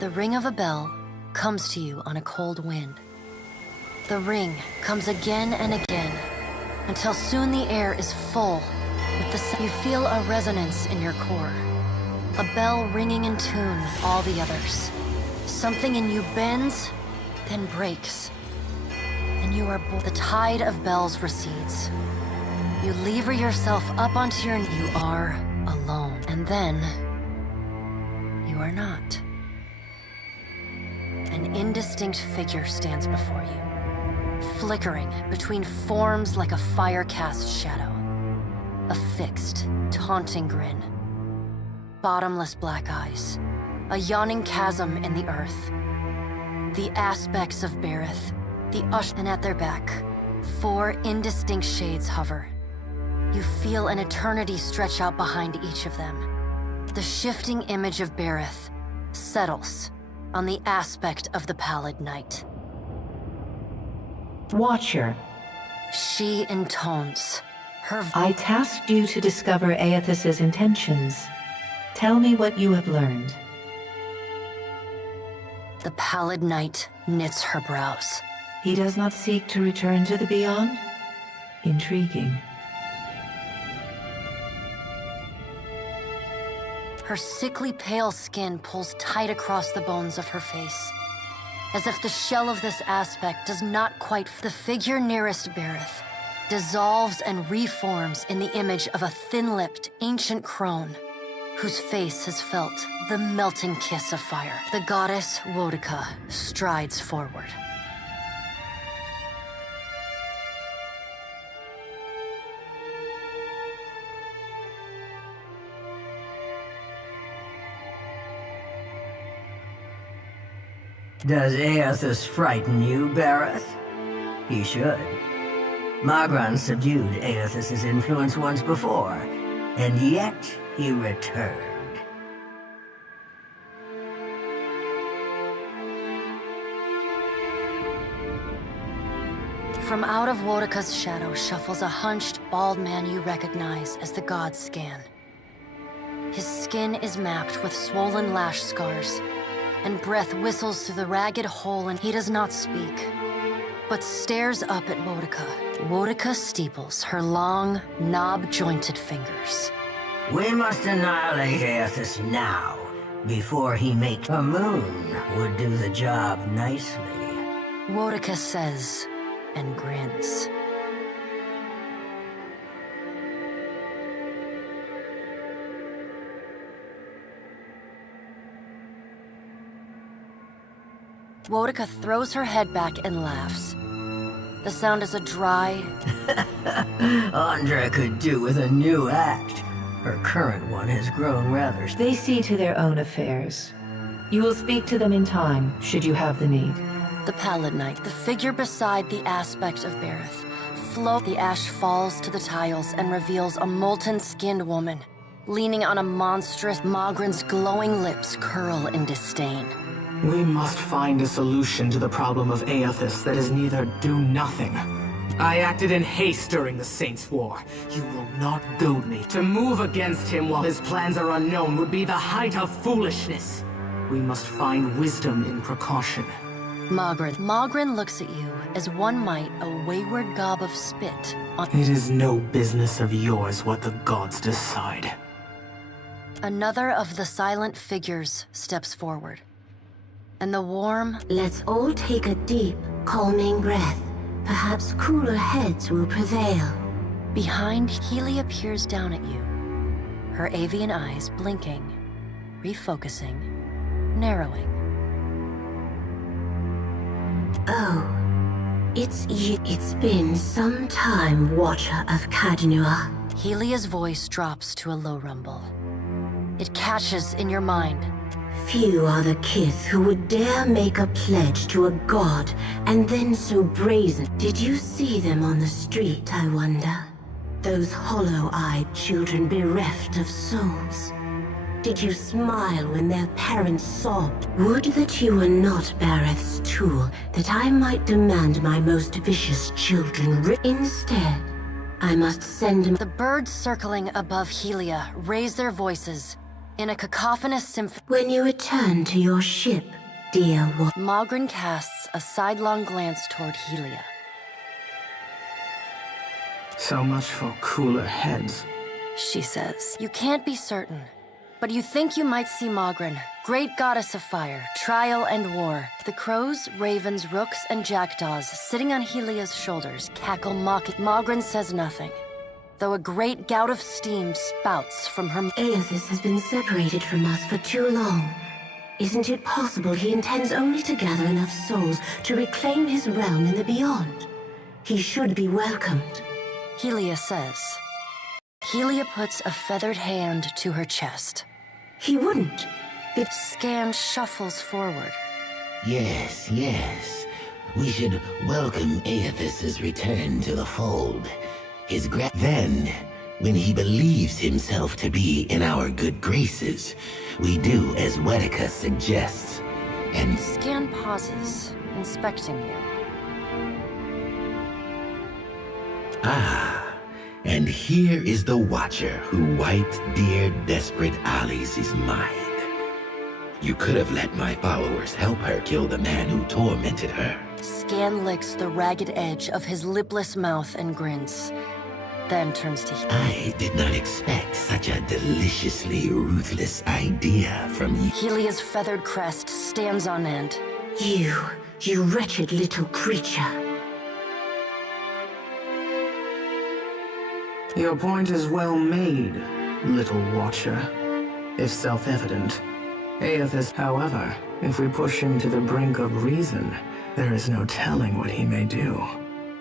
The ring of a bell comes to you on a cold wind. The ring comes again and again, until soon the air is full with the sound. You feel a resonance in your core, a bell ringing in tune with all the others. Something in you bends, then breaks, and you are the tide of bells recedes. You lever yourself up onto your knee. You are alone, and then you are not. An indistinct figure stands before you, flickering between forms like a fire-cast shadow. A fixed, taunting grin. Bottomless black eyes. A yawning chasm in the earth. The aspects of Bareth, and at their back, 4 indistinct shades hover. You feel an eternity stretch out behind each of them. The shifting image of Bareth settles on the aspect of the pallid night. Watcher. She intones. I tasked you to discover Aethys's intentions. Tell me what you have learned. The pallid night knits her brows. He does not seek to return to the beyond? Intriguing. Her sickly pale skin pulls tight across the bones of her face. As if the shell of this aspect does not quite... The figure nearest Berith dissolves and reforms in the image of a thin-lipped, ancient crone whose face has felt the melting kiss of fire. The goddess Wodika strides forward. Does Aethys frighten you, Berith? He should. Magran subdued Aethys' influence once before, and yet he returned. From out of Wodika's shadow shuffles a hunched, bald man you recognize as the god Scan. His skin is mapped with swollen lash scars, and breath whistles through the ragged hole, and he does not speak, but stares up at Wodika. Wodika steeples her long, knob-jointed fingers. We must annihilate Aethys now, before he makes a moon would do the job nicely. Wodika says, and grins. Wodika throws her head back and laughs. The sound is a dry... Andra could do with a new act. Her current one has grown rather... They see to their own affairs. You will speak to them in time, should you have the need. The Pallid Knight, the figure beside the aspect of Berith, the ash falls to the tiles and reveals a molten-skinned woman, leaning on a monstrous... Magran's glowing lips curl in disdain. We must find a solution to the problem of Aethys that is neither do-nothing. I acted in haste during the Saints' War. You will not goad me. To move against him while his plans are unknown would be the height of foolishness. We must find wisdom in precaution. Magran looks at you as one might a wayward gob of spit on... It is no business of yours what the gods decide. Another of the silent figures steps forward. And the warm... Let's all take a deep, calming breath. Perhaps cooler heads will prevail. Behind, Helia peers down at you. Her avian eyes blinking, refocusing, narrowing. Oh, it's you. It's been some time, Watcher of Cadnua. Helia's voice drops to a low rumble. It catches in your mind. Few are the kith who would dare make a pledge to a god, and then so brazen. Did you see them on the street, I wonder? Those hollow-eyed children bereft of souls. Did you smile when their parents sobbed? Would that you were not Bereth's tool, that I might demand my most vicious children Instead, I must send them... The birds circling above Helia raise their voices in a cacophonous symphony. When you return to your ship, dear Magran casts a sidelong glance toward Helia. So much for cooler heads. She says, you can't be certain, but you think you might see Magran, great goddess of fire, trial and war. The crows, ravens, rooks, and jackdaws sitting on Helia's shoulders cackle mocking. Magran says nothing, though a great gout of steam spouts from her... Aethys has been separated from us for too long. Isn't it possible he intends only to gather enough souls to reclaim his realm in the beyond? He should be welcomed. Helia says. Helia puts a feathered hand to her chest. He wouldn't. Scan shuffles forward. Yes, yes. We should welcome Aethys' return to the fold. Then, when he believes himself to be in our good graces, we do as Wodika suggests, and... Scan pauses, inspecting you. Ah, and here is the Watcher who wiped dear, desperate Alice's mind. You could have let my followers help her kill the man who tormented her. Scan licks the ragged edge of his lipless mouth and grins. then turns to I did not expect such a deliciously ruthless idea from you. Helia's feathered crest stands on end. You wretched little creature. Your point is well made, little watcher. If self-evident. Aethys, however, if we push him to the brink of reason, there is no telling what he may do.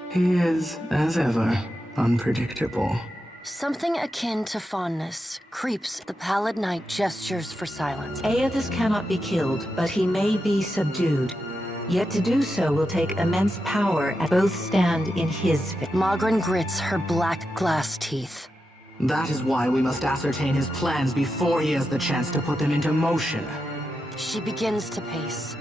He is, as ever, unpredictable. Something akin to fondness creeps. The pallid knight gestures for silence. Aethys cannot be killed, but he may be subdued. Yet to do so will take immense power, and both stand in his favor. Magran grits her black glass teeth. That is why we must ascertain his plans before he has the chance to put them into motion. She begins to pace.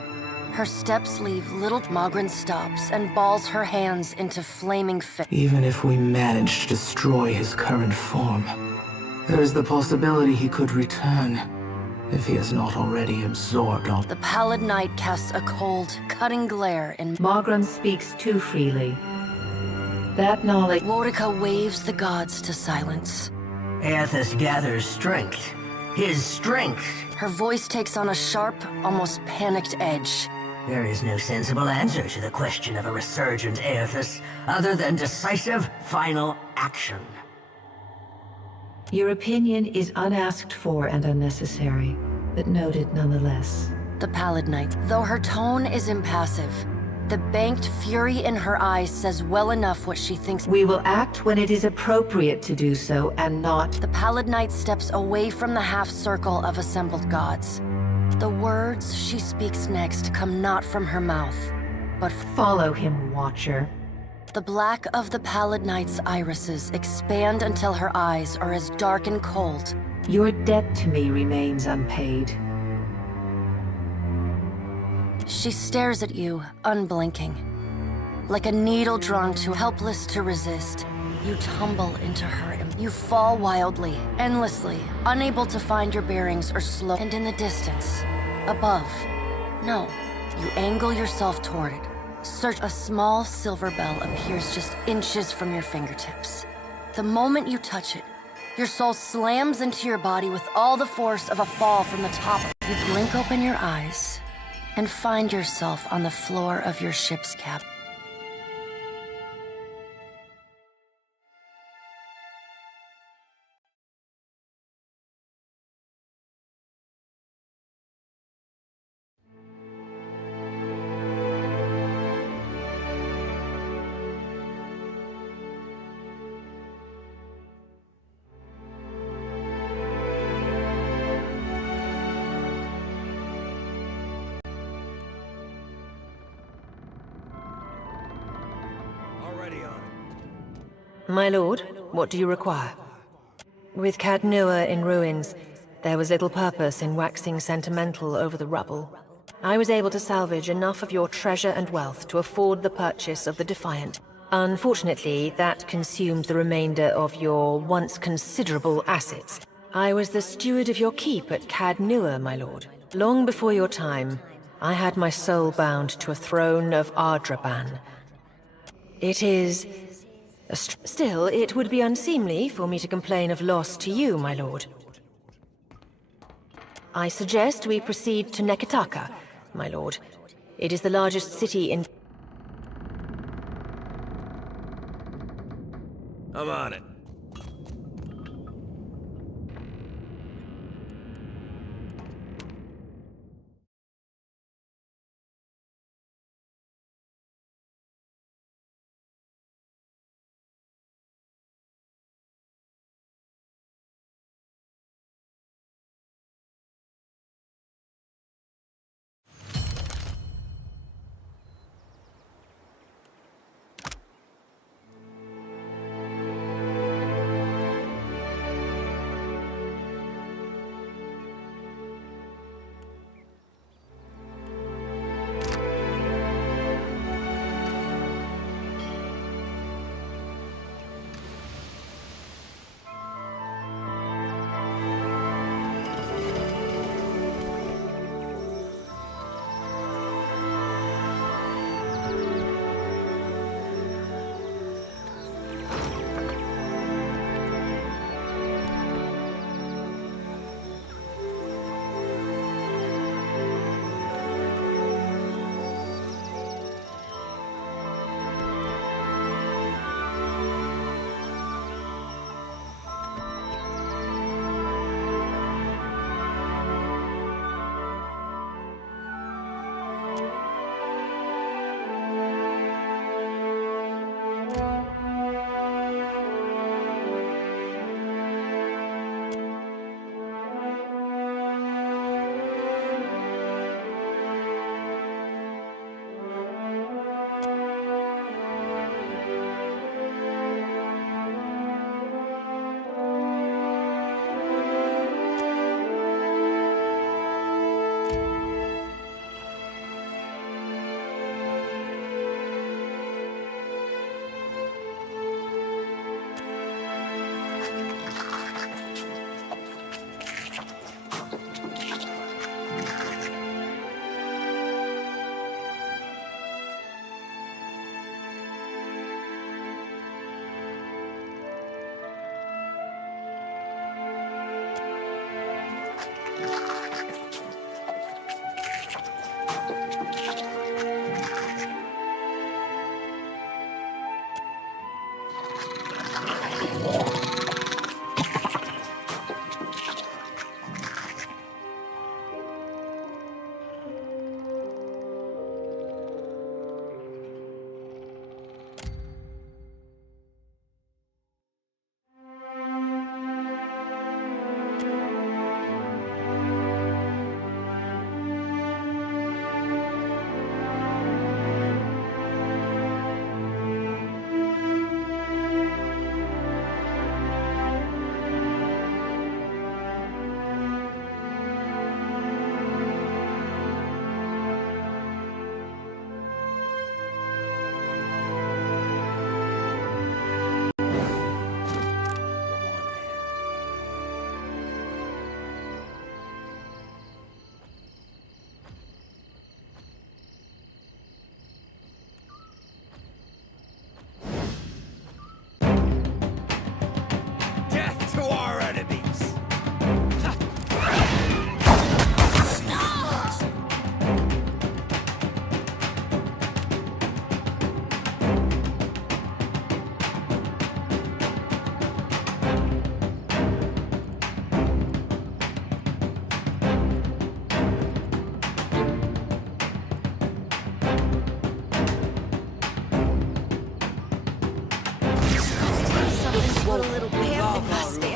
Her steps leave little. Magran stops and balls her hands into flaming fists. Even if we manage to destroy his current form, there is the possibility he could return, if he has not already absorbed all. The pallid knight casts a cold, cutting glare in. Magran speaks too freely. That knowledge... Worika waves the gods to silence. Aethys gathers strength. His strength! Her voice takes on a sharp, almost panicked edge. There is no sensible answer to the question of a resurgent Aethys, other than decisive, final action. Your opinion is unasked for and unnecessary, but noted nonetheless. The pallid knight, though her tone is impassive, the banked fury in her eyes says well enough what she thinks. We will act when it is appropriate to do so, and not... The pallid knight steps away from the half-circle of assembled gods. The words she speaks next come not from her mouth, but... Follow him, Watcher. The black of the pallid knight's irises expand until her eyes are as dark and cold. Your debt to me remains unpaid. She stares at you, unblinking. Like a needle drawn to, helpless to resist. You tumble into her and you fall wildly, endlessly, unable to find your bearings or slow. And in the distance, above, no, you angle yourself toward it. Search. A small silver bell appears just inches from your fingertips. The moment you touch it, your soul slams into your body with all the force of a fall from the top. You blink open your eyes and find yourself on the floor of your ship's cabin. My lord, what do you require? With Cadnua in ruins, there was little purpose in waxing sentimental over the rubble. I was able to salvage enough of your treasure and wealth to afford the purchase of the Defiant. Unfortunately, that consumed the remainder of your once considerable assets. I was the steward of your keep at Cadnua, my lord. Long before your time, I had my soul bound to a throne of Ardraban. It is... Still, it would be unseemly for me to complain of loss to you, my lord. I suggest we proceed to Nekitake, my lord. It is the largest city in... I'm on it. put a little pep in my step.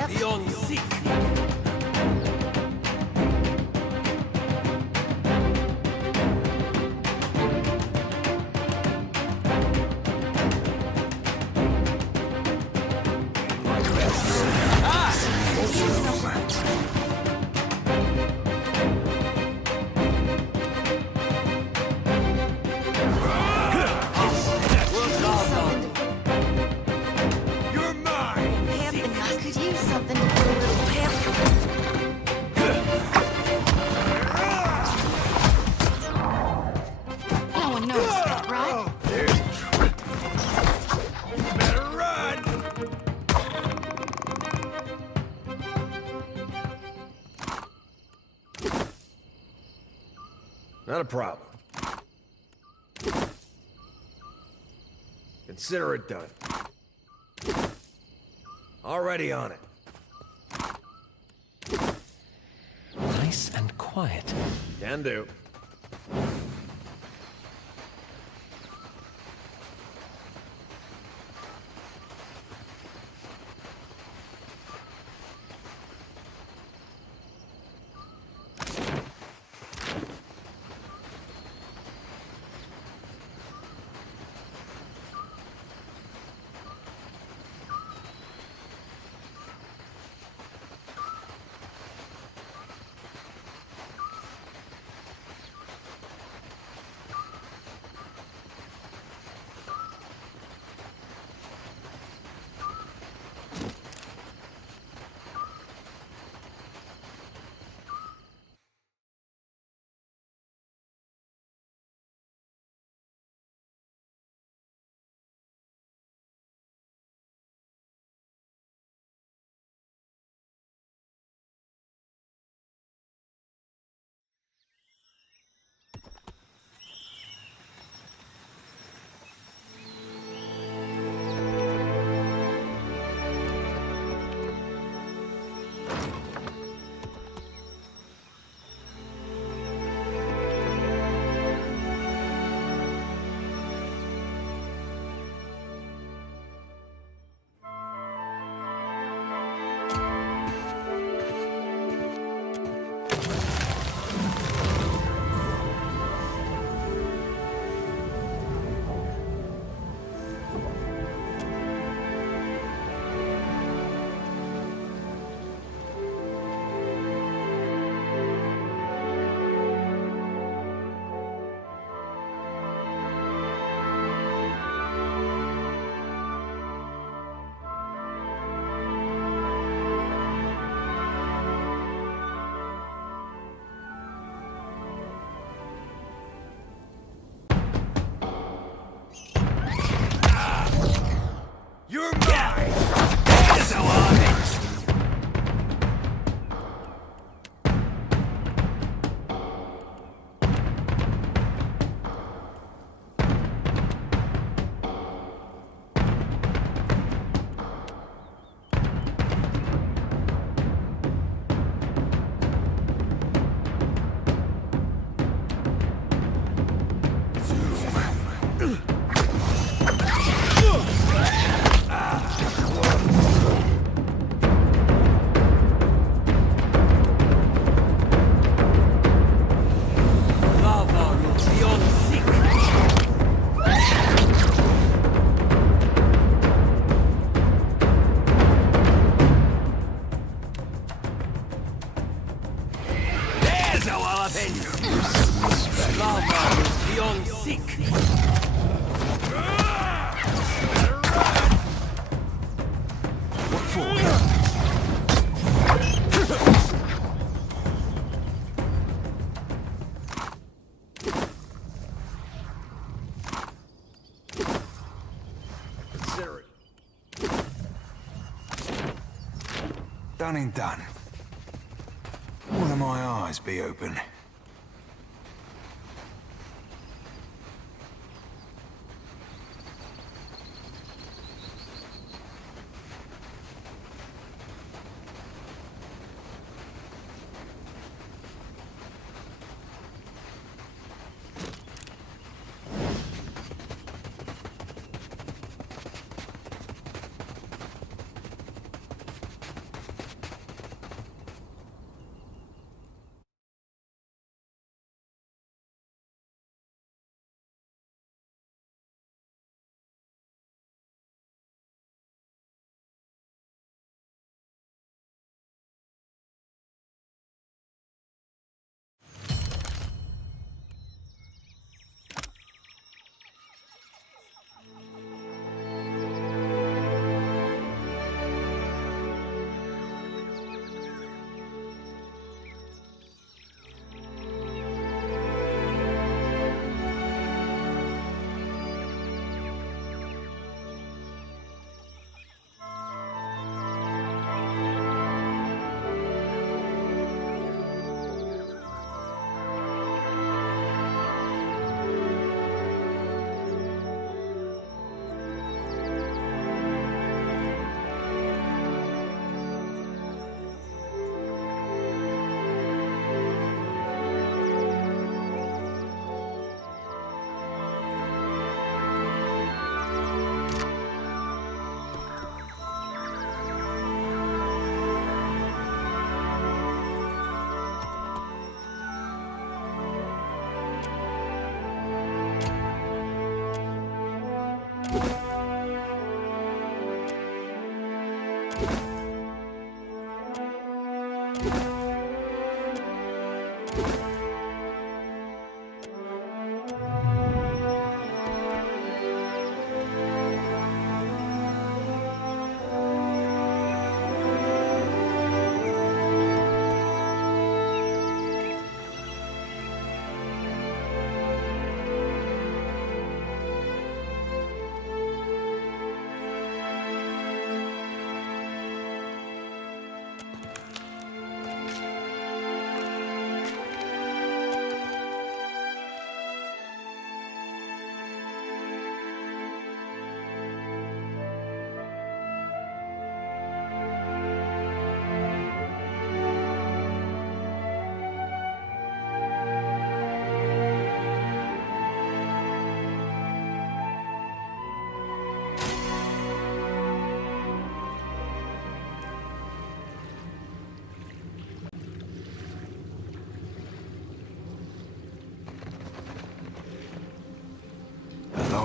Not a problem. Consider it done. Already on it. Nice and quiet. Can do. Done and done. All of my eyes be open.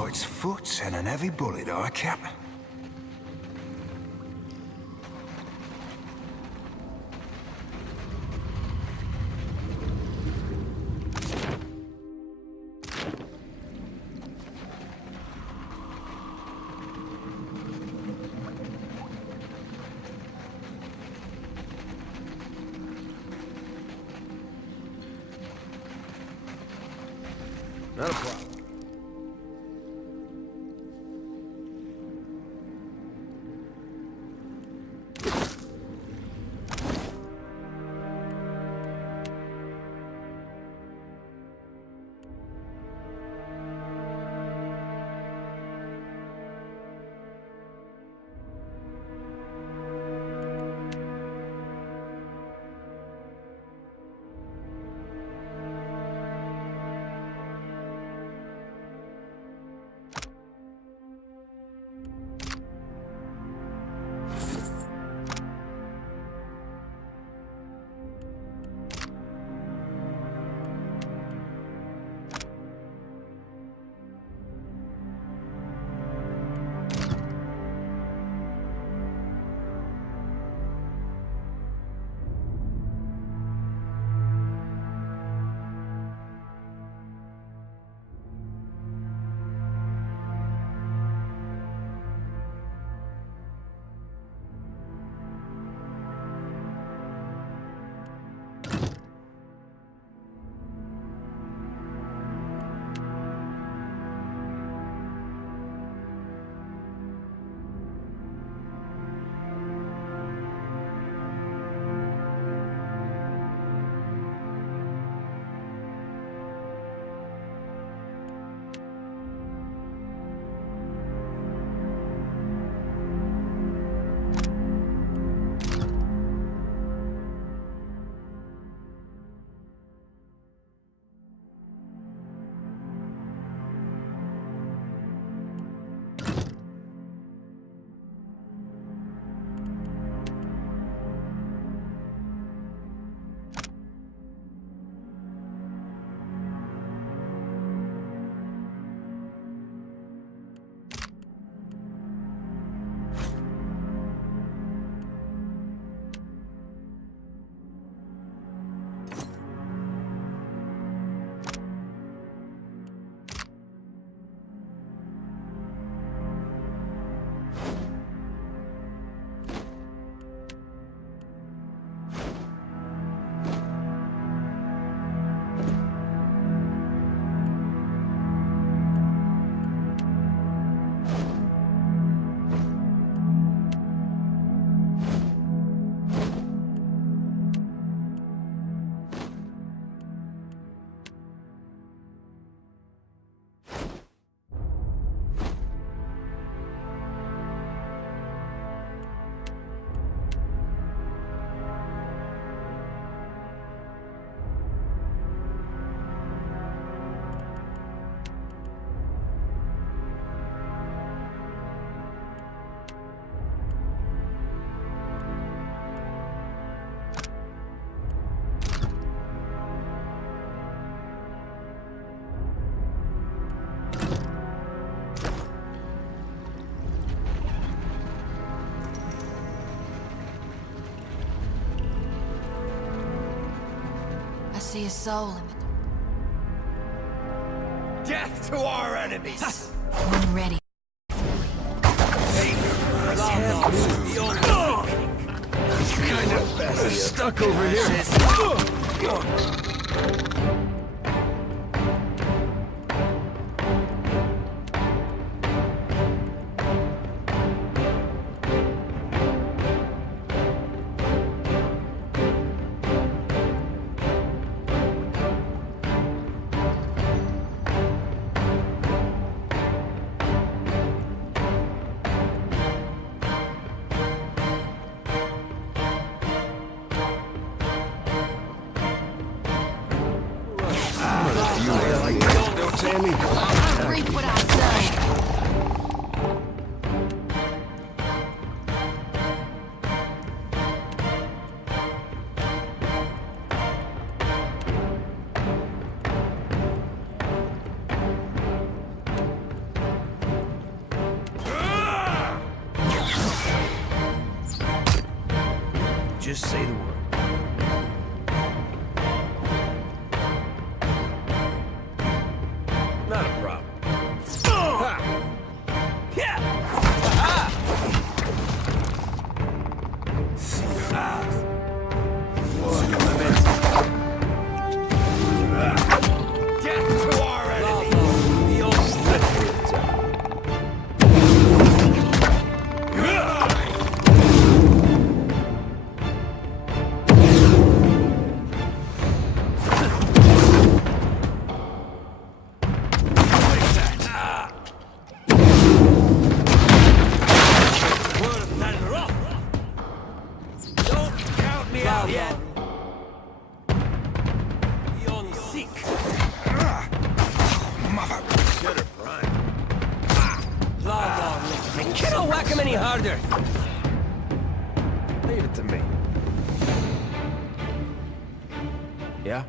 its foot and an heavy bullet eye cap. Not a problem. I see a soul in Death to our enemies! I'm ready. Kind of stuck over here. Sammy. I reap what I sow. Just say the word. Not a problem. Ha! Yeah! Ha! See your eyes. Death to our enemy! The old slippery devil. Leave it to me. Yeah?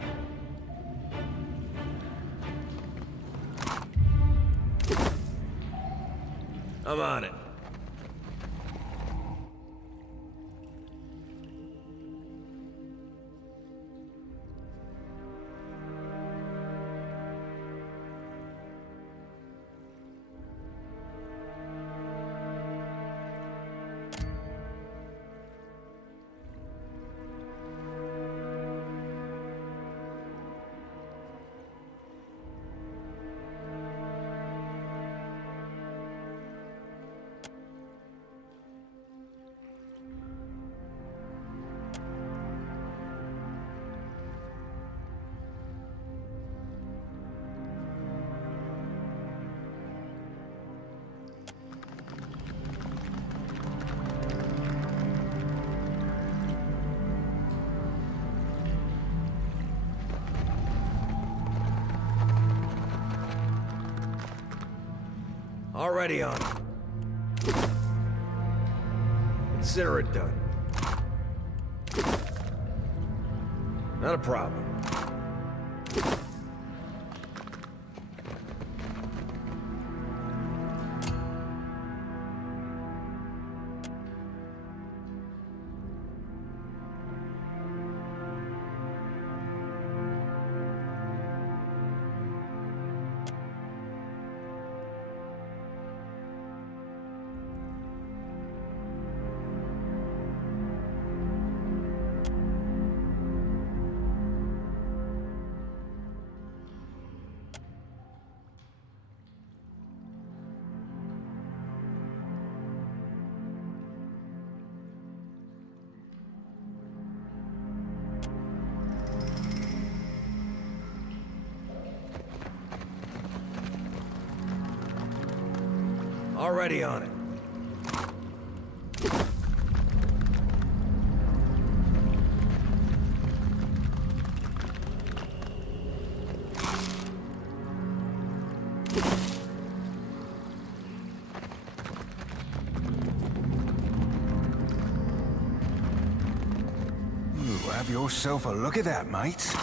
I'm on it. Already on it. Consider it done. Not a problem. Already on it. Ooh, have yourself a look at that, mate.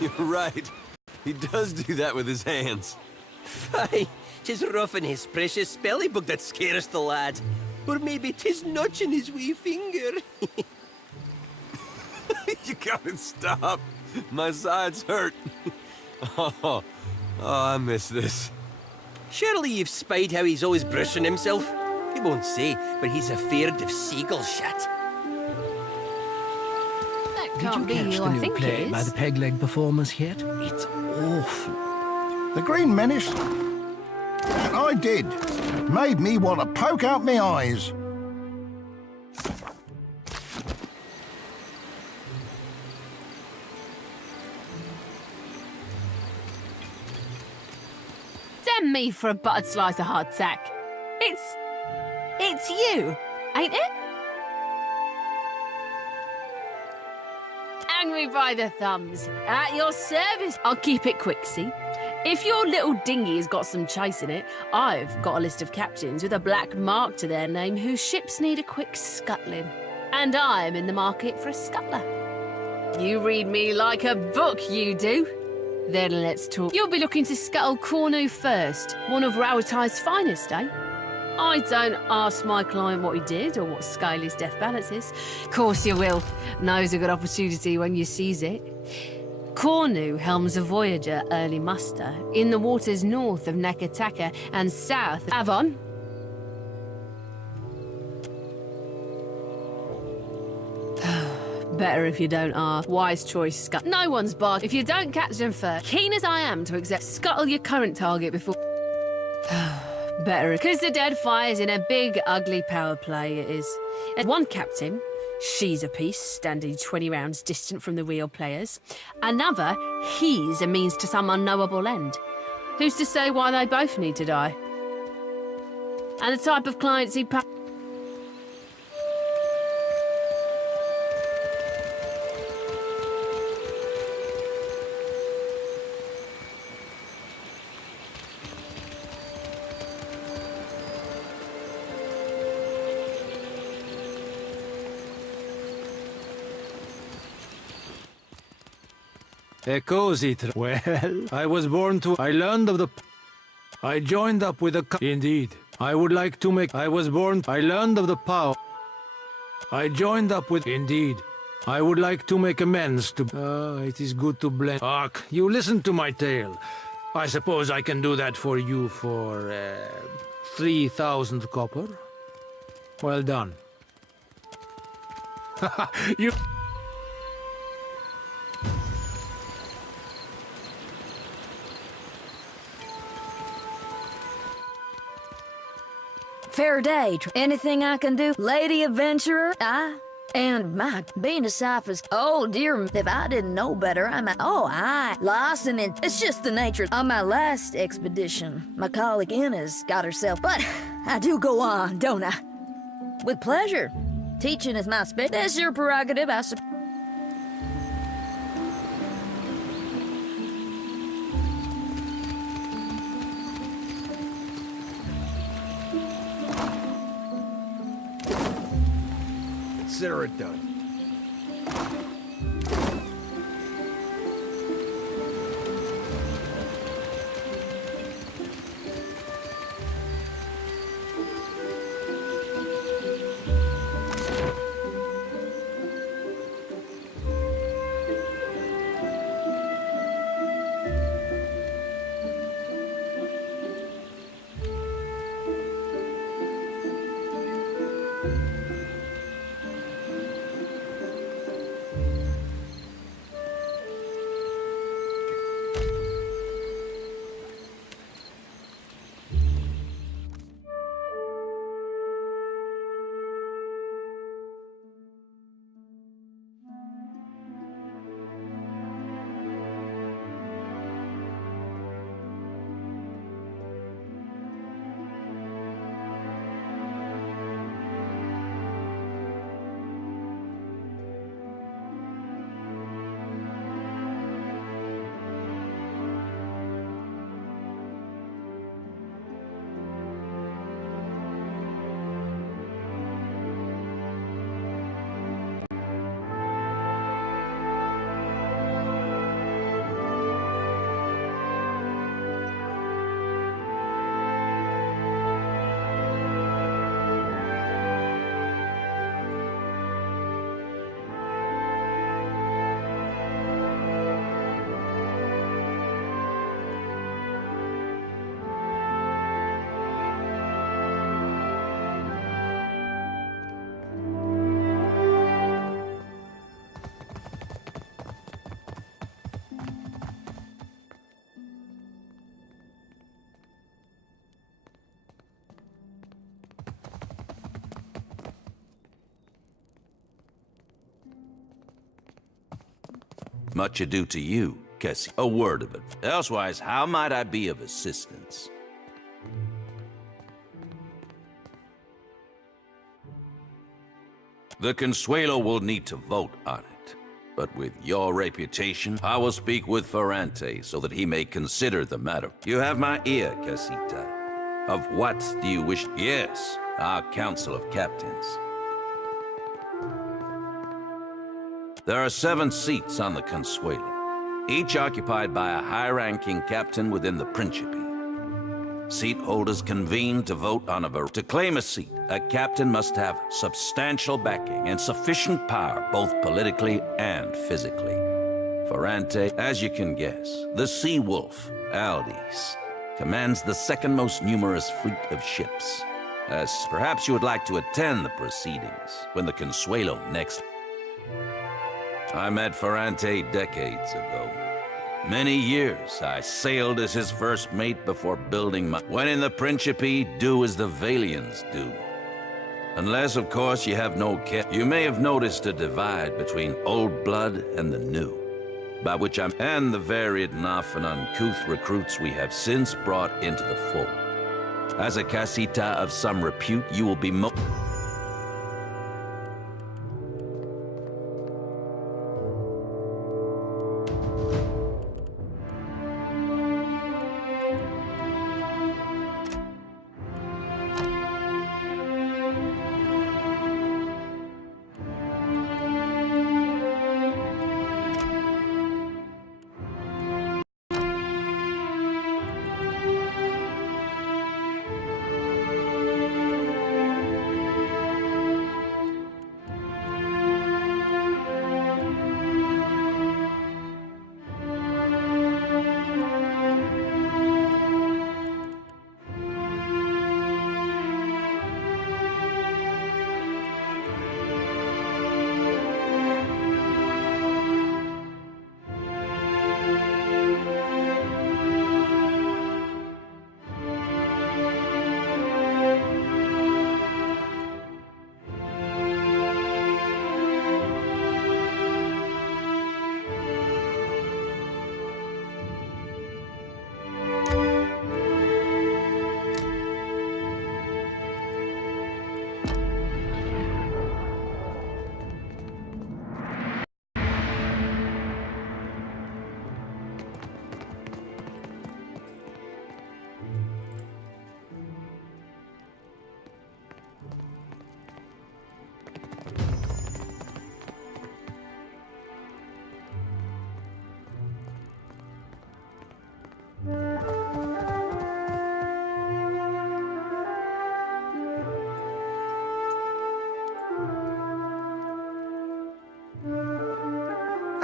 You're right. He does do that with his hands. Fie, 'tis roughing his precious spelling book that scares the lad. Or maybe 'tis notching his wee finger. You gotta stop. My sides hurt. Oh, I miss this. Surely you've spied how he's always brushing himself. He won't say, but he's afeard of seagull shit. That Did can't you be catch who the I new think play it by is. the Peg Leg performers yet? It's awful. The Green Menace? I did. Made me want to poke out my eyes. Damn me for a buttered slice of hardtack. It's you, ain't it? Hang me by the thumbs. At your service. I'll keep it quick, see? If your little dinghy has got some chase in it, I've got a list of captains with a black mark to their name whose ships need a quick scuttling. And I'm in the market for a scuttler. You read me like a book, you do. Then let's talk. You'll be looking to scuttle Cornu first, one of Rauatai's finest, eh? I don't ask my client what he did or what scale his death balance is. Of course you will. Knows a good opportunity when you seize it. Cornu helms a Voyager early muster in the waters north of Nekitake and south of Avon. Better if you don't ask. Wise choice, Scuttle. No one's barred if you don't catch them first. Keen as I am to accept, scuttle your current target before... Better, because the dead fire's in a big, ugly power play, it is. And one captain, she's a piece, standing 20 rounds distant from the real players. Another, he's a means to some unknowable end. Who's to say why they both need to die? And the type of clients he... Well, I was born to... I learned of the... I joined up with a... Indeed. I would like to make... I was born... I learned of the power... I joined up with... Indeed. I would like to make amends to... it is good to blend... Ark, you listen to my tale. I suppose I can do that for you for... 3,000 copper? Well done. You... Fair day. Anything I can do? Lady adventurer? And my being a Cypher's. Oh dear, if I didn't know better, lost and it's just the nature of my last expedition. My colleague Inna's got herself, but I do go on, don't I? With pleasure. Teaching is my that's your prerogative, I suppose. Consider it done. Much ado to you, Cassie. A word of it. Elsewise, how might I be of assistance? The Consuelo will need to vote on it. But with your reputation, I will speak with Furrante so that he may consider the matter. You have my ear, Casita. Of what do you wish? Yes, our Council of Captains. There are 7 seats on the Consuelo, each occupied by a high-ranking captain within the Principe. Seat holders convene to vote on a vote. To claim a seat, a captain must have substantial backing and sufficient power, both politically and physically. Furrante, as you can guess, the Sea Wolf, Aldis, commands the 2nd most numerous fleet of ships. As perhaps you would like to attend the proceedings when the Consuelo next. I met Furrante decades ago. Many years I sailed as his first mate before building my... When in the Principe, do as the Valians do. Unless, of course, you have no care. You may have noticed a divide between old blood and the new, by which I'm... and the varied and often uncouth recruits we have since brought into the fold. As a casita of some repute, you will be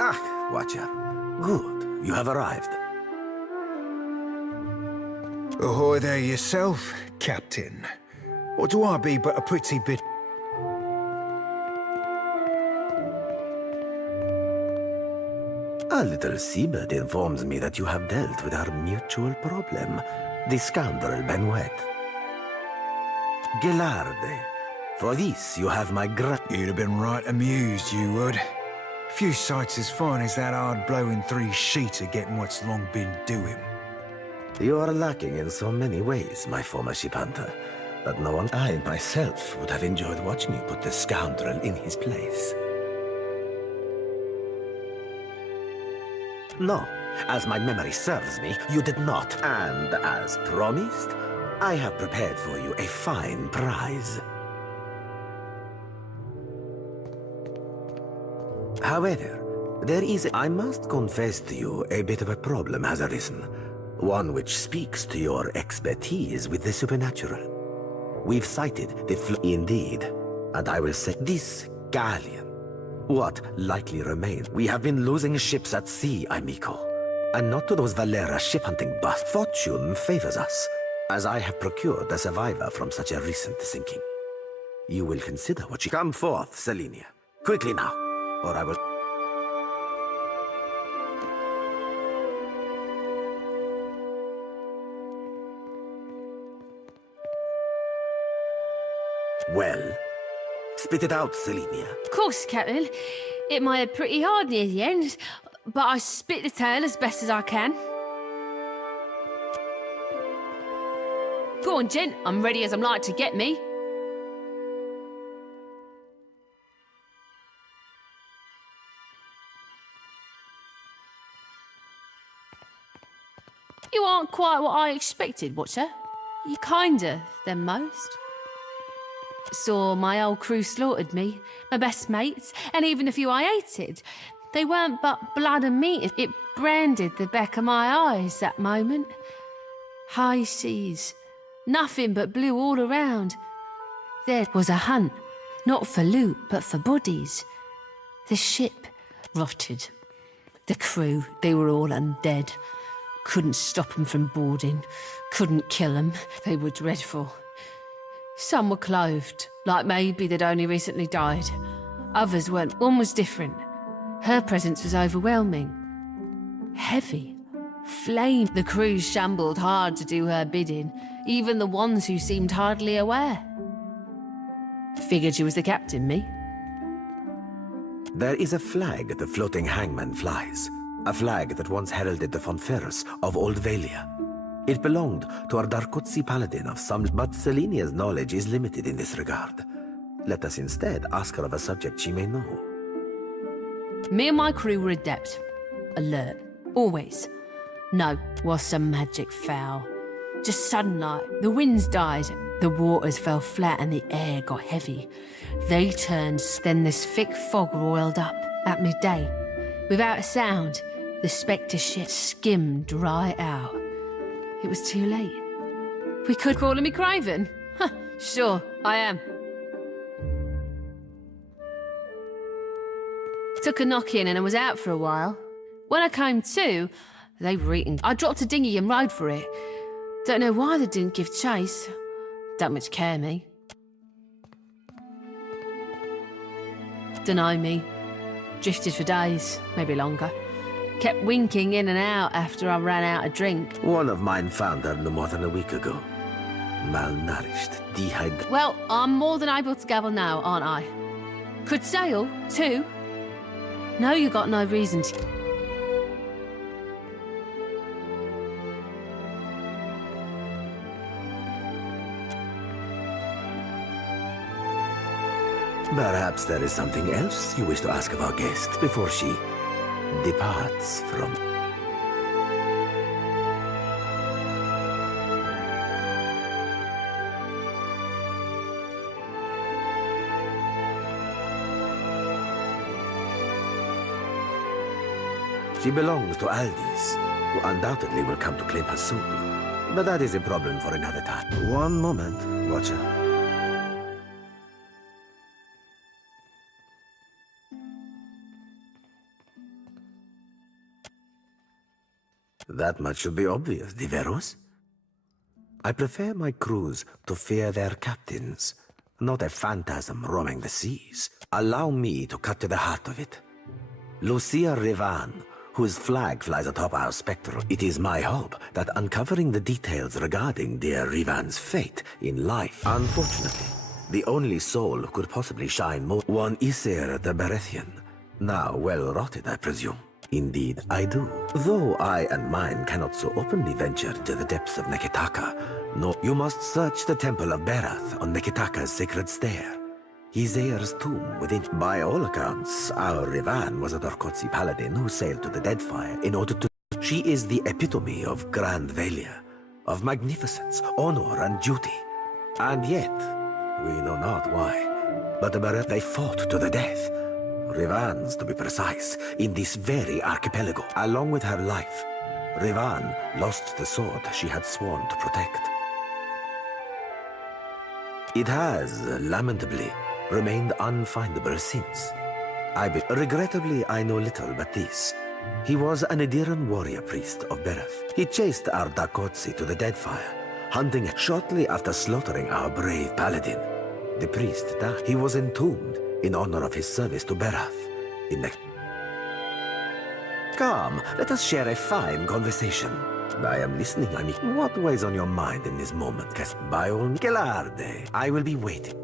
Ah, Watcher. Good. You have arrived. Ahoy there yourself, Captain. What do I be but a pretty bit... A little seabird informs me that you have dealt with our mutual problem, the scoundrel Benoit. Gelarde, for this you have my You'd have been right amused, you would. Few sights as fine as that hard blowing 3-sheeter getting what's long been doing. You are lacking in so many ways, my former ship hunter, that no one... I myself would have enjoyed watching you put the scoundrel in his place. No, as my memory serves me, you did not. And as promised, I have prepared for you a fine prize. However, there is... I must confess to you, a bit of a problem has arisen. One which speaks to your expertise with the supernatural. We've sighted the indeed, and I will say this galleon. What likely remains? We have been losing ships at sea, amico. And not to those Valera ship-hunting busts. Fortune favors us, as I have procured a survivor from such a recent sinking. You will consider what you... Come forth, Selenia. Quickly now, or I will... Well, spit it out, Selenia. Of course, Captain. It might have pretty hard near the end. but I spit the tale as best as I can. Go on, gent. I'm ready as I'm like to get me. You aren't quite what I expected, Watcher. You kinder than most. Saw my old crew slaughtered me, my best mates, and even the few I hated. They weren't but blood and meat. It branded the back of my eyes that moment. High seas, nothing but blue all around. There was a hunt, not for loot, but for bodies. The ship rotted. The crew, they were all undead. Couldn't stop them from boarding, couldn't kill them. They were dreadful. Some were clothed, like maybe they'd only recently died. Others weren't. One was different. Her presence was overwhelming. Heavy. Flame. The crew shambled hard to do her bidding, even the ones who seemed hardly aware. Figured she was the captain, me. There is a flag the floating hangman flies. A flag that once heralded the Fonferus of Old Valia. It belonged to our Darkotsi paladin of some, but Selenia's knowledge is limited in this regard. Let us instead ask her of a subject she may know. Me and my crew were adept. Alert. Always. No, was some magic foul. Just sudden like, the winds died, the waters fell flat and the air got heavy. They turned, then this thick fog roiled up at midday. Without a sound, the spectre shit skimmed right out. It was too late. We could call me craven. Huh, sure, I am. Took a knock in and I was out for a while. When I came to, they were eating. I dropped a dinghy and rode for it. Don't know why they didn't give chase. Don't much care, me. Dunno, me. Drifted for days, maybe longer. Kept winking in and out after I ran out of drink. One of mine found her no more than a week ago. Malnourished, dehydrated. Well, I'm more than able to gabble now, aren't I? Could sail, too. No, you got no reason to. Perhaps there is something else you wish to ask of our guest before she departs from... She belongs to Aldis, who undoubtedly will come to claim her soon. But that is a problem for another time. One moment, Watcher. That much should be obvious, Diveros. I prefer my crews to fear their captains, not a phantasm roaming the seas. Allow me to cut to the heart of it. Lucia Revan, whose flag flies atop our spectral, it is my hope that uncovering the details regarding dear Revan's fate in life, unfortunately, the only soul who could possibly shine more, one Isir the Berethian, now well rotted, I presume. Indeed, I do. Though I and mine cannot so openly venture to the depths of Nekitake, no, you must search the temple of Berath on Nekitake's sacred stair. Izir's tomb within. By all accounts, our Revan was a Darkotsi paladin who sailed to the Deadfire in order to... She is the epitome of Grand Valia, of magnificence, honor, and duty. And yet, we know not why, but the Berath, they fought to the death. Revans, to be precise, in this very archipelago. Along with her life, Revan lost the sword she had sworn to protect. It has, lamentably, remained unfindable since. Regrettably, I know little but this. He was an Ediran warrior priest of Berath. He chased our Dakotsi to the Deadfire, hunting shortly after slaughtering our brave paladin. The priest died. He was entombed in honor of his service to Berath. Come, let us share a fine conversation. I am listening, I mean. What weighs on your mind in this moment, Cas? By all means, Gelarde, I will be waiting.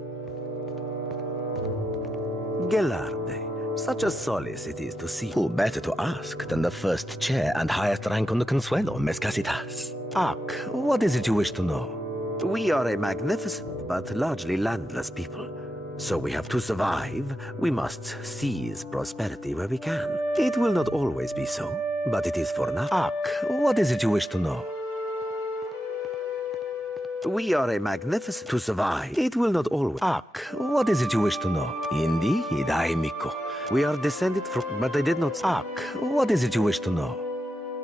Gelarde, Such a solace it is to see. Who better to ask than the first chair and highest rank on the Consuelo, Mes Casitas? Ak, what is it you wish to know? We are a magnificent but largely landless people. So we have to survive. We must seize prosperity where we can. It will not always be so, but it is for now. Ak, what is it you wish to know? We are a magnificent to survive. It will not always. Ak, what is it you wish to know? Indeed, Miko. We are descended from, but they did not. Ak, what is it you wish to know?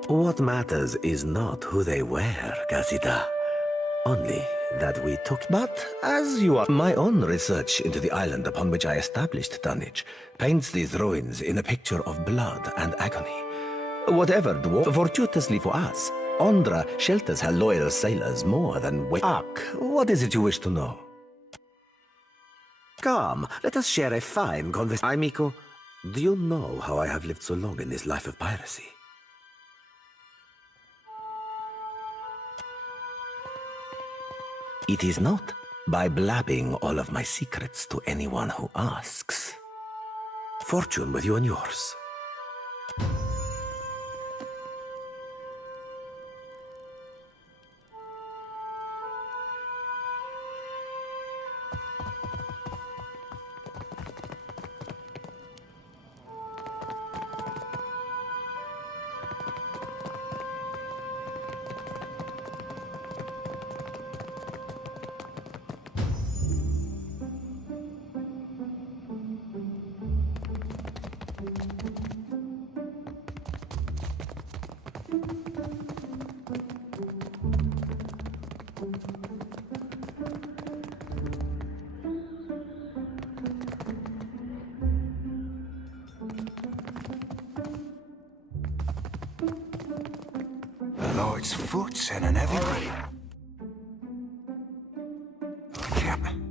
What matters is not who they were, Casita. Only that we took. But as you are, my own research into the island upon which I established tonnage paints these ruins in a picture of blood and agony. Whatever dwarf, fortuitously for us, Ondra shelters her loyal sailors more than we. Ak, what is it you wish to know? Come, let us share a fine conversation. Miko, do you know how I have lived so long in this life of piracy? It is not by blabbing all of my secrets to anyone who asks. Fortune with you and yours. Lord's foot and everybody. Captain.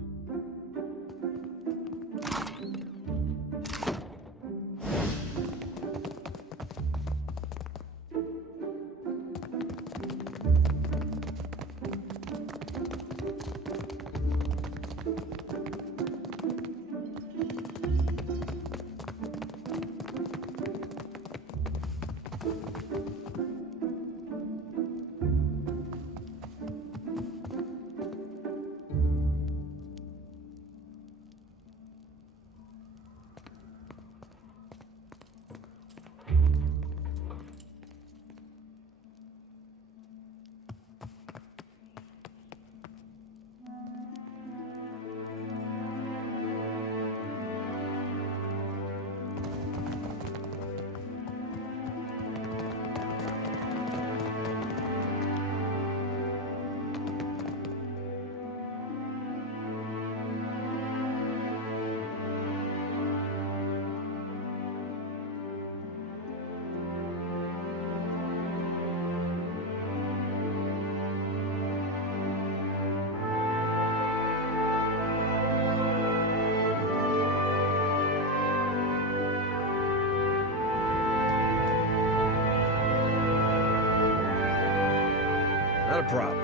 Not a problem.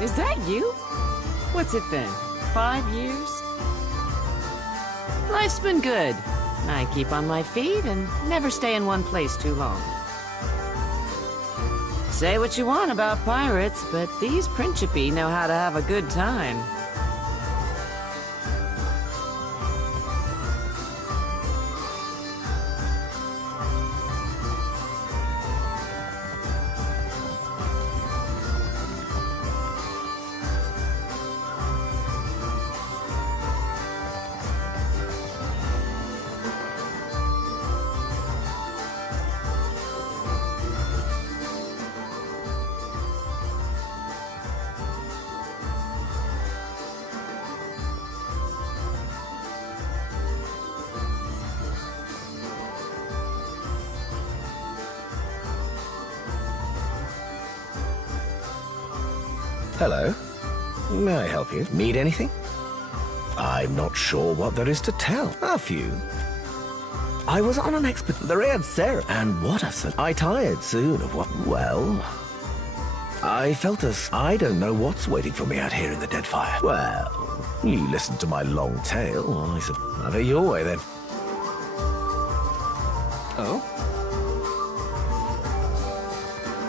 Is that you? What's it been? 5 years? Life's been good. I keep on my feet and never stay in one place too long. Say what you want about pirates, but these Principi know how to have a good time. Hello. May I help you? Need anything? I'm not sure what there is to tell. A few. I was on an expedition. The Red Sarah. And what a son. I tired soon of what? Well, I felt as I don't know what's waiting for me out here in the dead fire. Well, you listened to my long tale. I said, have it your way then. Oh?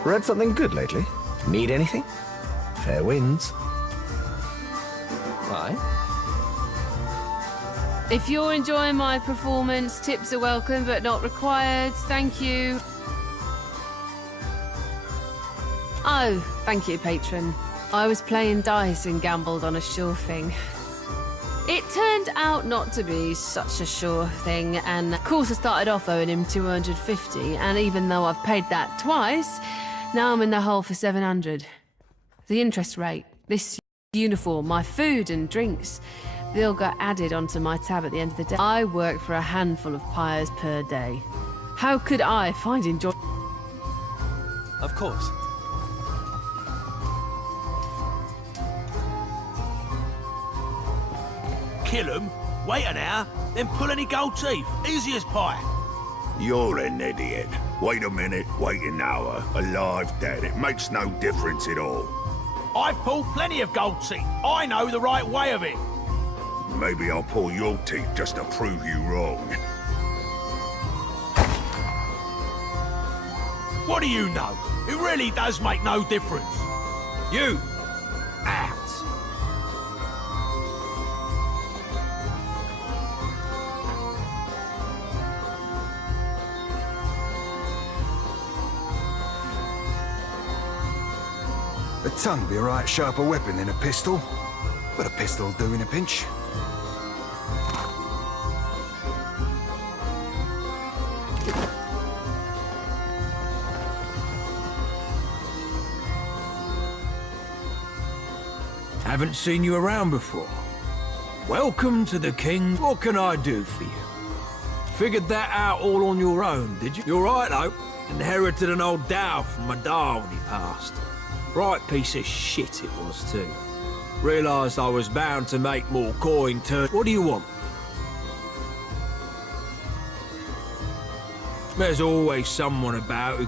Read something good lately? Need anything? Fair winds. Right. If you're enjoying my performance, tips are welcome but not required. Thank you. Oh, thank you, patron. I was playing dice and gambled on a sure thing. It turned out not to be such a sure thing, and Kурsa started off owing him 250, and even though I've paid that twice, now I'm in the hole for 700. The interest rate, this uniform, my food and drinks, they all got added onto my tab at the end of the day. I work for a handful of pyres per day. How could I find enjoyment? Of course. Kill him, wait an hour, then pull any gold teeth. Easy as pie. You're an idiot. Wait a minute, wait an hour. Alive, dead, it makes no difference at all. I've pulled plenty of gold teeth. I know the right way of it. Maybe I'll pull your teeth just to prove you wrong. What do you know? It really does make no difference. You, out. A tongue be a right sharper weapon than a pistol, but a pistol'll do in a pinch. Haven't seen you around before. Welcome to the King. What can I do for you? Figured that out all on your own, did you? You're right, though. Inherited an old dow from my da when he passed. Right piece of shit it was, too. Realised I was bound to make more coin turn. What do you want? There's always someone about who...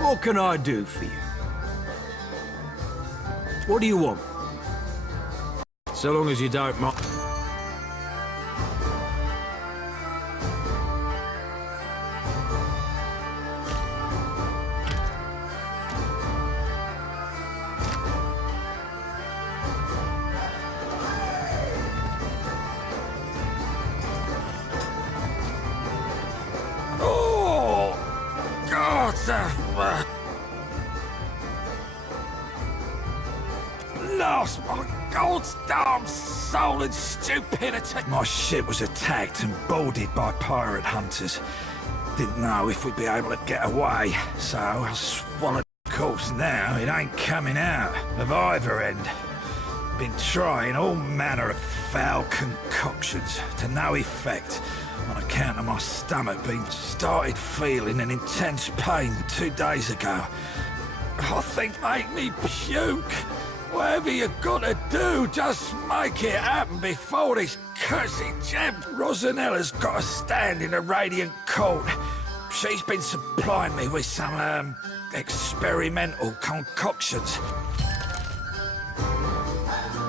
What can I do for you? What do you want? So long as you don't mind. Lost my gold-damn soul and stupidity. My ship was attacked and boarded by pirate hunters. Didn't know if we'd be able to get away, so I swallowed. Of course, now it ain't coming out of either end. Been trying all manner of foul concoctions to no effect on account of my stomach being started feeling an intense pain 2 days ago. I think make me puke. Whatever you gotta do, just make it happen before this cursed gem. Rosanella's got a stand in the Radiant Court. She's been supplying me with some, experimental concoctions.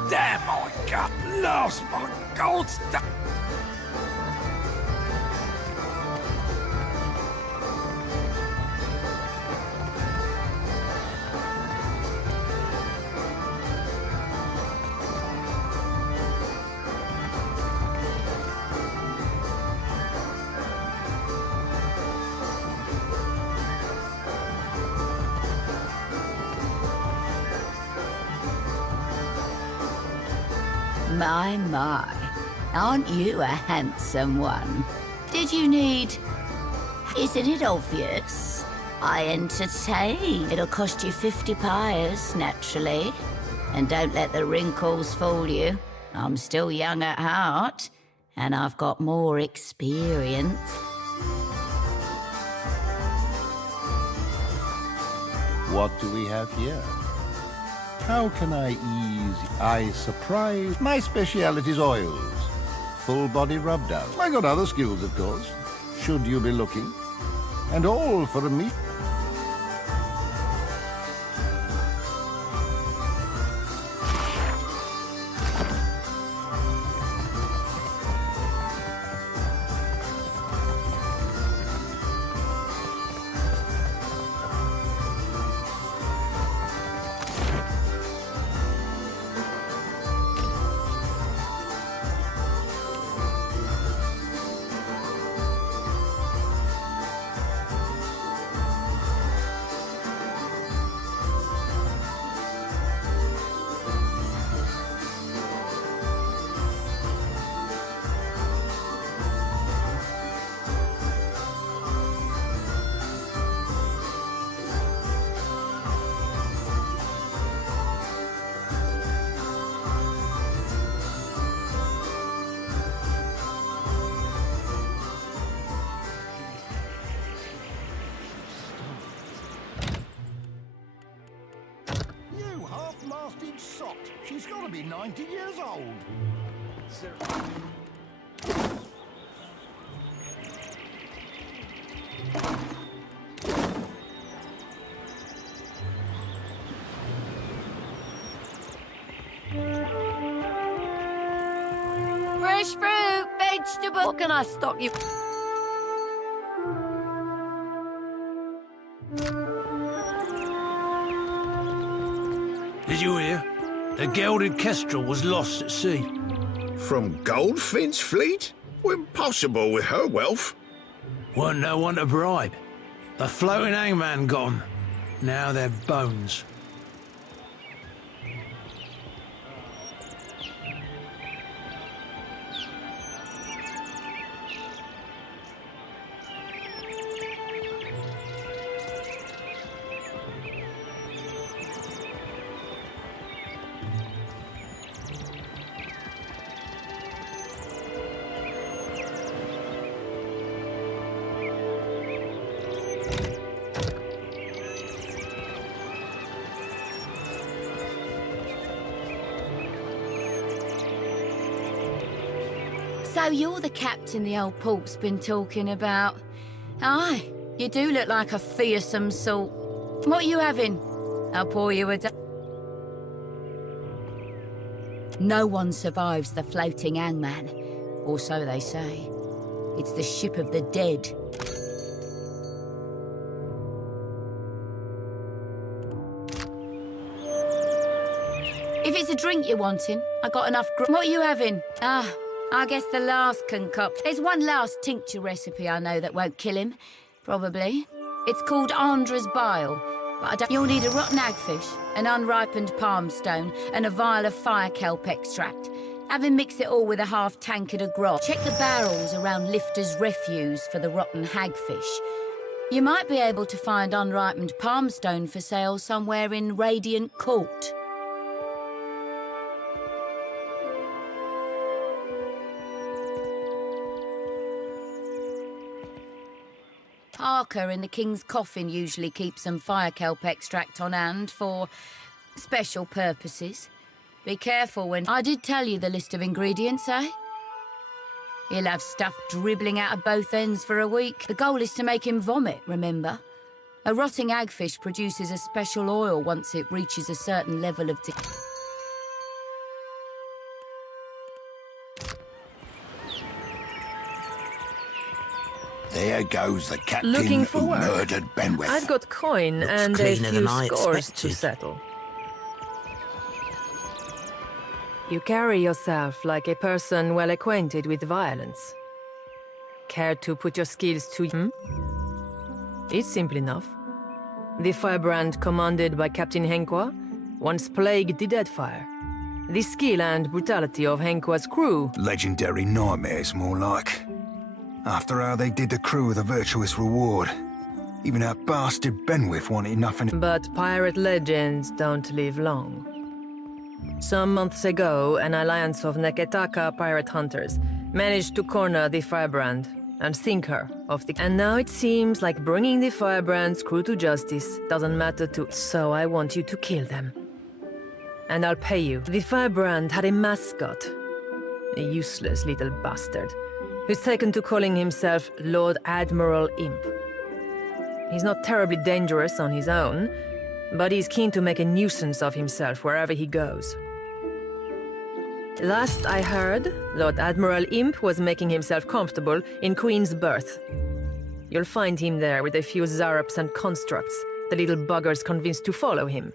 Damn my gut, lost my gold stuff. My, aren't you a handsome one? Did you need... Isn't it obvious? I entertain. It'll cost you 50 pyres, naturally. And don't let the wrinkles fool you. I'm still young at heart, and I've got more experience. What do we have here? How can I ease? I surprise. My speciality is oils. Full body rub down. I got other skills, of course. Should you be looking. And all for a meat. Half-masted sot. She's got to be 90 years old. Fresh fruit, vegetable. What can I stock you? Did you hear? The gelded kestrel was lost at sea. From Goldfinch Fleet? Impossible with her wealth. Weren't no one to bribe. The floating hangman gone. Now they're bones. So you're the captain the old port's been talking about. Aye, you do look like a fearsome sort. What are you having? I'll pour you a No one survives the floating hangman, or so they say. It's the ship of the dead. If it's a drink you're wanting, I got enough What are you having? I guess the last concoct. There's one last tincture recipe I know that won't kill him. Probably. It's called Andra's Bile. But you'll need a rotten hagfish, an unripened palm stone, and a vial of fire kelp extract. Have him mix it all with a half tankard of grog. Check the barrels around Lifter's refuse for the rotten hagfish. You might be able to find unripened palm stone for sale somewhere in Radiant Court. Parker in the King's Coffin usually keeps some fire kelp extract on hand for special purposes. Be careful when... I did tell you the list of ingredients, eh? He'll have stuff dribbling out of both ends for a week. The goal is to make him vomit, remember? A rotting hagfish produces a special oil once it reaches a certain level of... There goes the captain Looking for who work. murdered Benwith. I've got coin Looks and a cleaner few than I scores to expected. settle. You carry yourself like a person well acquainted with violence. Care to put your skills to... It's simple enough. The firebrand commanded by Captain Henqua once plagued the Deadfire. The skill and brutality of Henqua's crew... Legendary nightmares, more like. After how they did the crew with a virtuous reward. Even that bastard Benwith wanted nothing... But pirate legends don't live long. Some months ago, an alliance of Nekitake pirate hunters managed to corner the firebrand and sink her off the... And now it seems like bringing the firebrand's crew to justice doesn't matter to... So I want you to kill them. And I'll pay you. The firebrand had a mascot. A useless little bastard who's taken to calling himself Lord Admiral Imp. He's not terribly dangerous on his own, but he's keen to make a nuisance of himself wherever he goes. Last I heard, Lord Admiral Imp was making himself comfortable in Queen's Berth. You'll find him there with a few zarups and constructs, the little buggers convinced to follow him.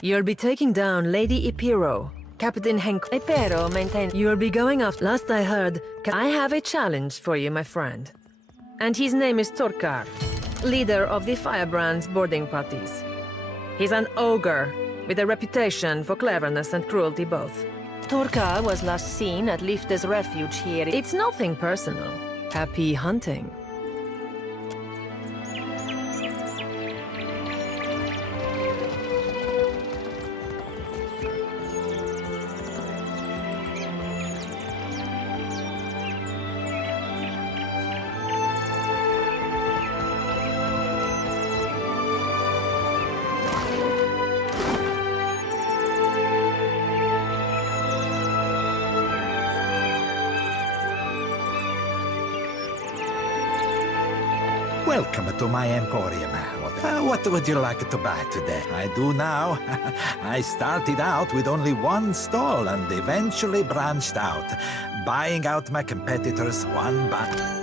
You'll be taking down Lady Ipiro, Captain Henk... Ipiro maintains... You'll be going after... Last I heard, I have a challenge for you, my friend. And his name is Torkar, leader of the Firebrand's boarding parties. He's an ogre, with a reputation for cleverness and cruelty both. Torkar was last seen at Lifter's refuge here. It's nothing personal. Happy hunting. Welcome to my emporium. What would you like to buy today? I do now. I started out with only one stall and eventually branched out, buying out my competitors one by...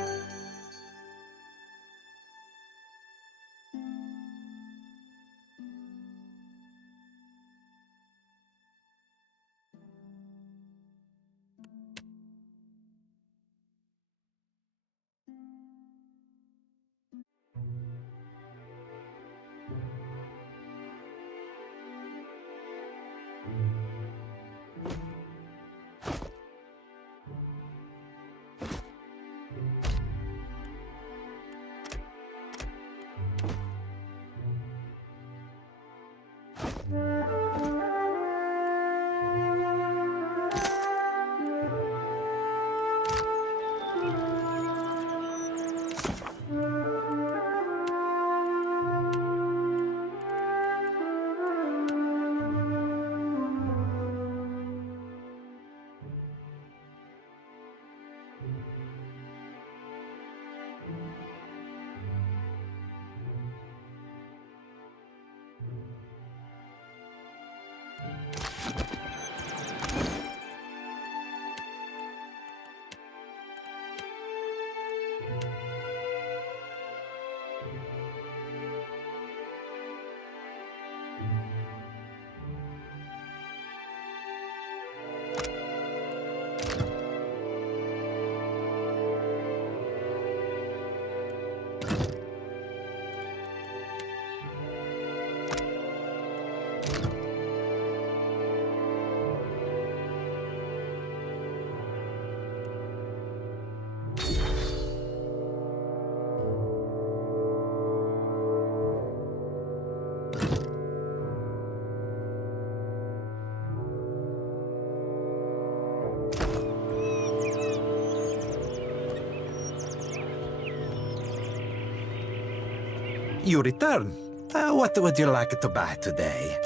You return. What would you like to buy today?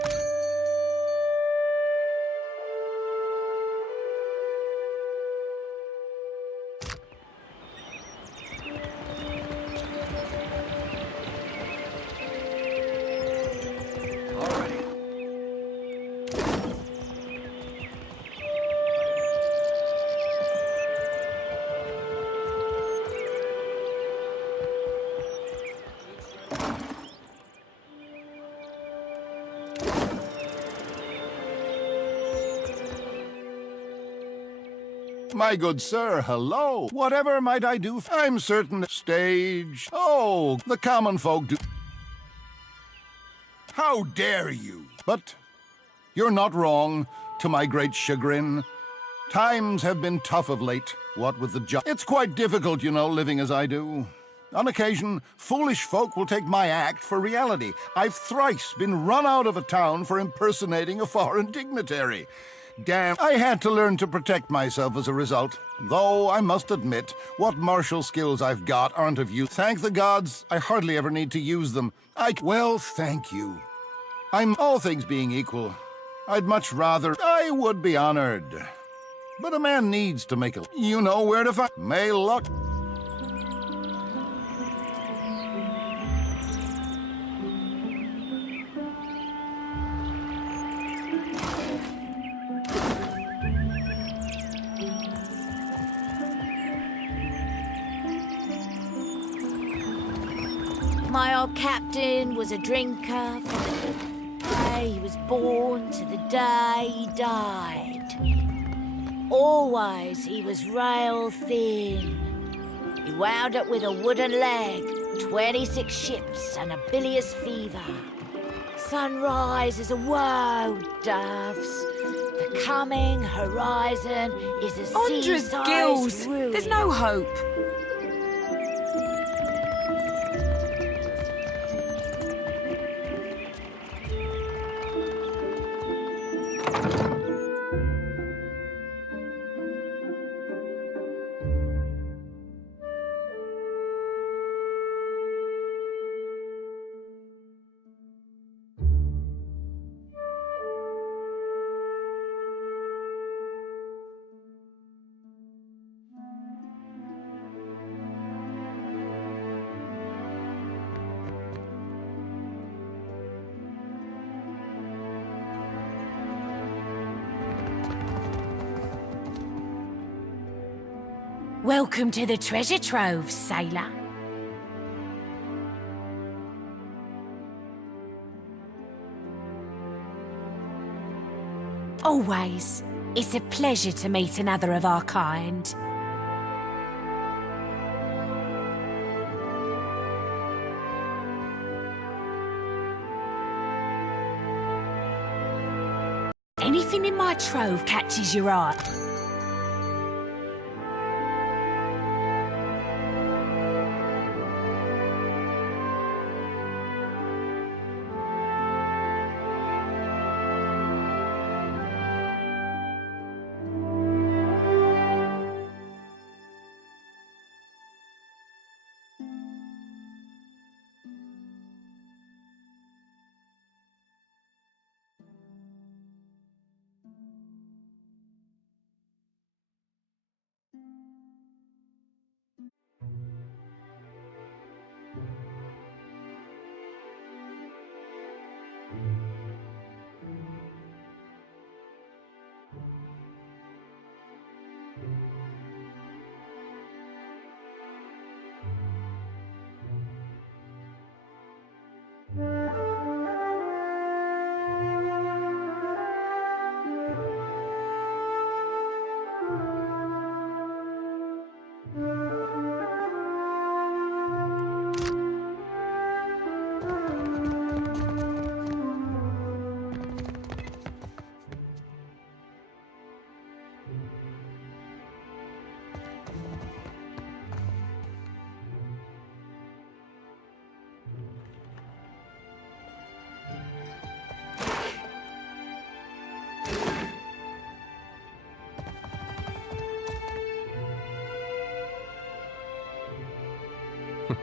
My good sir, hello. Whatever might I do? I'm certain stage. Oh, the common folk do. How dare you? But you're not wrong, to my great chagrin. Times have been tough of late, what with the job. It's quite difficult, you know, living as I do. On occasion, foolish folk will take my act for reality. I've thrice been run out of a town for impersonating a foreign dignitary. Damn, I had to learn to protect myself as a result. Though, I must admit, what martial skills I've got aren't of use. Thank the gods, I hardly ever need to use them. Well, thank you. All things being equal, I'd much rather... I would be honored. But a man needs to make a... You know where to find... May luck... My old captain was a drinker from the day he was born to the day he died. Always he was rail thin. He wound up with a wooden leg, 26 ships and a bilious fever. Sunrise is a woe, doves. The coming horizon is a Andres Gills! ruin. There's no hope. Welcome to the treasure trove, sailor. Always. It's a pleasure to meet another of our kind. Anything in my trove catches your eye.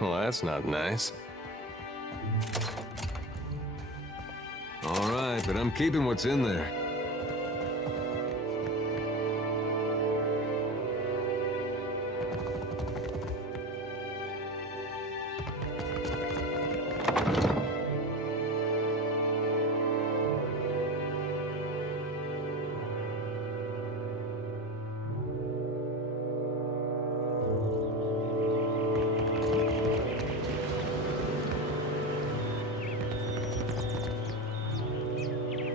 Well, that's not nice. All right, but I'm keeping what's in there.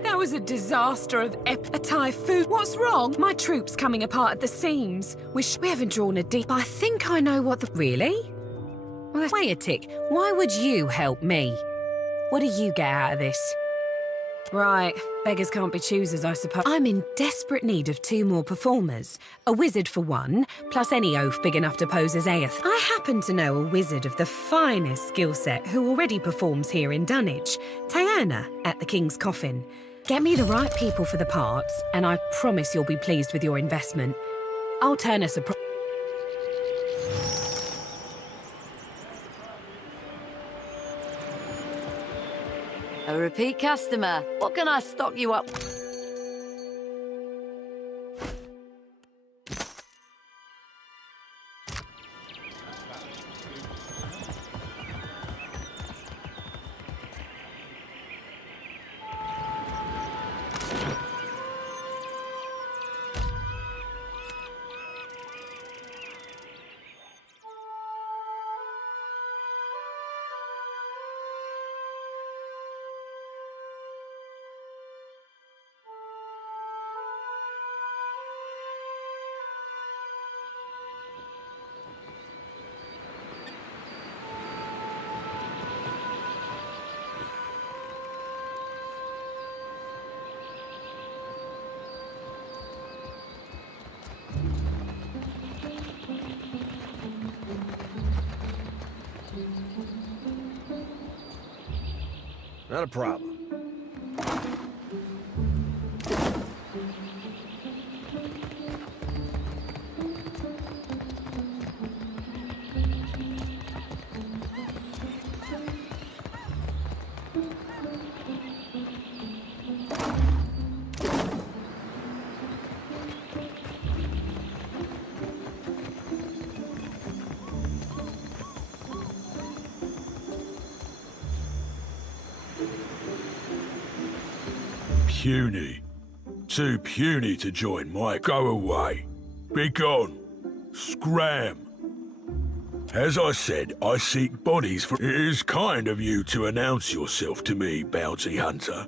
That was a disaster of a typhoon. What's wrong? My troops coming apart at the seams. We haven't drawn a deep. I think I know what the... Really? Well, wait a tick. Why would you help me? What do you get out of this? Right, beggars can't be choosers, I suppose. I'm in desperate need of 2 more performers. A wizard for one, plus any oaf big enough to pose as Aeth. I happen to know a wizard of the finest skill set who already performs here in Dunwich, Diana at the King's Coffin. Get me the right people for the parts, and I promise you'll be pleased with your investment. I'll turn us a A repeat customer. What can I stock you up? Not a problem. Puny. Too puny to join my... Go away. Be gone. Scram. As I said, I seek bodies for... It is kind of you to announce yourself to me, bounty hunter.